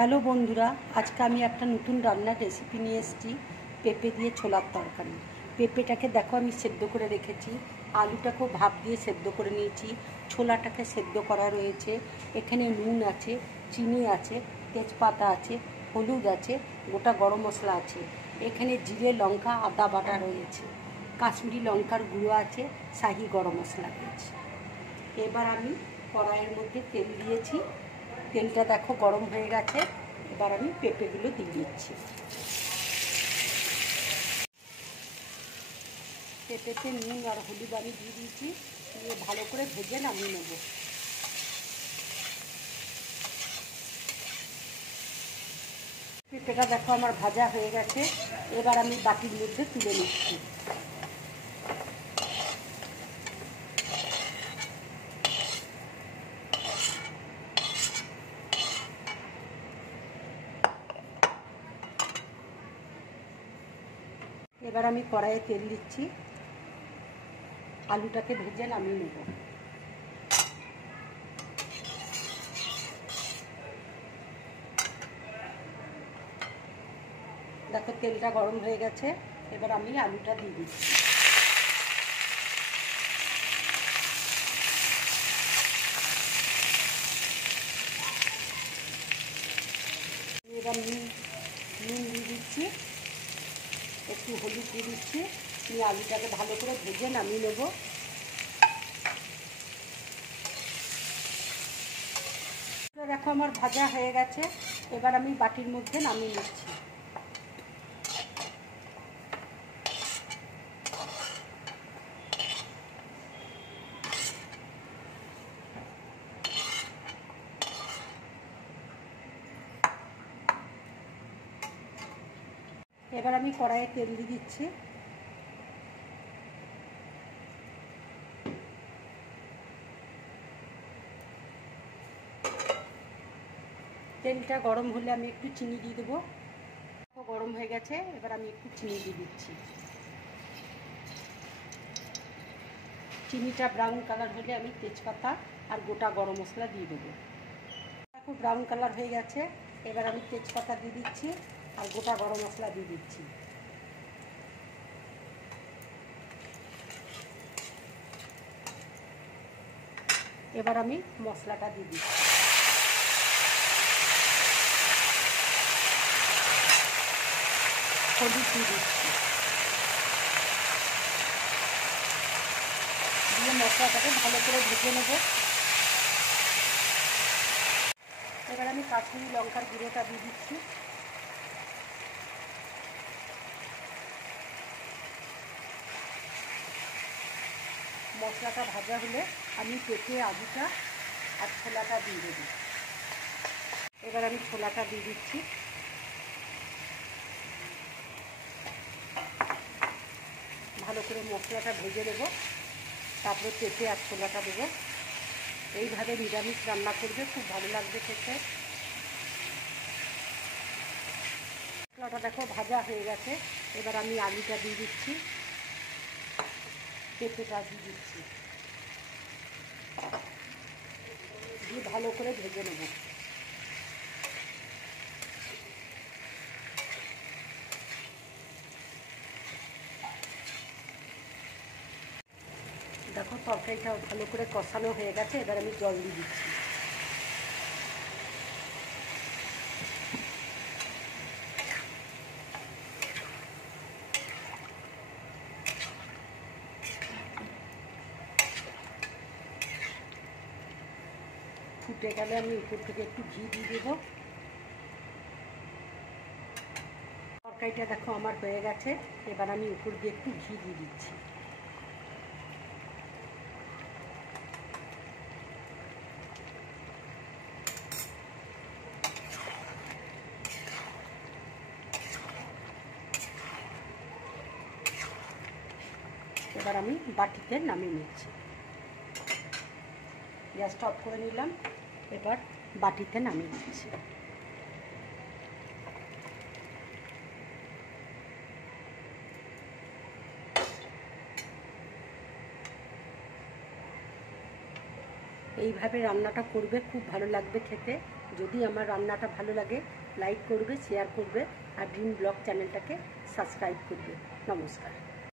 Hello বন্ধুরা, আজকে আমি একটা নতুন রান্নার রেসিপি নিয়ে এসেছি। পেঁপে দিয়ে ছোলার তরকারি। পেঁপেটাকে দেখো আমি সেদ্ধ করে রেখেছি, আলুটাকেও ভাপ দিয়ে সেদ্ধ করে নিয়েছি, ছোলাটাকে সেদ্ধ করা রয়েছে। এখানে নুন আছে, চিনি আছে, তেজপাতা আছে, হলুদ আছে, গোটা গরম মশলা আছে। এখানে জিরে, লঙ্কা, আদা বাটা রয়েছে, কাশ্মীরি লঙ্কার গুঁড়ো আছে, শাহি গরম মশলা রয়েছে। এবার আমি কড়াইয়ের মধ্যে তেল দিয়েছি, তেলটা দেখো গরম হয়ে গেছে। এবার আমি পেঁপেগুলো দিয়ে দিচ্ছি। পেঁপেতে নুন আর হলুদ আমি দিয়ে দিয়েছি, দিয়ে ভালো করে ভেজে নামিয়ে নেব। পেঁপেটা দেখো আমার ভাজা হয়ে গেছে। এবার আমি বাটির মধ্যে তুলে নিচ্ছি। এবার আমি কড়াইয়ে তেল দিচ্ছি, আলুটাকে ভেজে নামিয়ে নেব। দেখো তেলটা গরম হয়ে গেছে। এবার আমি আলুটা দিয়ে দিচ্ছি। এবার নুন দিয়ে দিচ্ছি, একটু হলুদ দিয়ে দিচ্ছি, নিয়ে আলুটাকে ভালো করে ভেজে নামিয়ে নেব। দেখো আমার ভাজা হয়ে গেছে। এবার আমি বাটির মধ্যে নামিয়ে নিচ্ছি। এবার আমি কড়াইয়ে তেল দিয়ে দিচ্ছি। তেলটা গরম হলে আমি একটু চিনি দিয়ে দেবো। গরম হয়ে গেছে, এবার আমি একটু চিনি দিয়ে দিচ্ছি। চিনিটা ব্রাউন কালার হলে আমি তেজপাতা আর গোটা গরম মশলা দিয়ে দেবো। খুব ব্রাউন কালার হয়ে গেছে। এবার আমি তেজপাতা দিয়ে দিচ্ছি আর গোটা গরম মশলা দিয়ে দিচ্ছি। এবার আমি মশলাটা দিয়ে দিচ্ছি। হলুদ দিয়ে দিচ্ছি, দিয়ে মশলাটাকে ভালো করে ভেজে নেব। এবার আমি কাশ্মীরি লঙ্কার গুঁড়োটা দিয়ে দিচ্ছি। মশলাটা ভাজা হলে আমি পেঁপে, আলুটা আর ছোলাটা দিয়ে দেবো। এবার আমি ছোলাটা দিয়ে দিচ্ছি। ভালো করে মশলাটা ভেজে দেবো, তারপরে পেঁপে আর ছোলাটা দেবো। এইভাবে নিরামিষ রান্না করবে, খুব ভালো লাগবে খেতে। মশলাটা দেখো ভাজা হয়ে গেছে। এবার আমি আলুটা দিয়ে দিচ্ছি, পেঁপেটা দিয়ে দিচ্ছি, দিয়ে ভালো করে ভেজে নেব। দেখো তরকারিটা ভালো করে কষানো হয়ে গেছে। এবার আমি জল দিয়ে দিচ্ছি। ফুটে গেলে আমি উপর থেকে একটু ঘি দিয়ে দেবো। তরকারিটা দেখো আমার হয়ে গেছে। এবার আমি উপর দিয়ে একটু ঘি দিয়ে দিচ্ছি। এবার আমি বাটিতে নামিয়ে নিচ্ছি। গ্যাসটা অফ করে নিলাম। এবার বাটিতে নামিয়ে নিচ্ছি। এইভাবে রান্নাটা করবে, খুব ভালো লাগবে খেতে। যদি আমার রান্নাটা ভালো লাগে লাইক করবে, শেয়ার করবে আর ড্রিম ব্লগ চ্যানেলটাকে সাবস্ক্রাইব করবে। নমস্কার।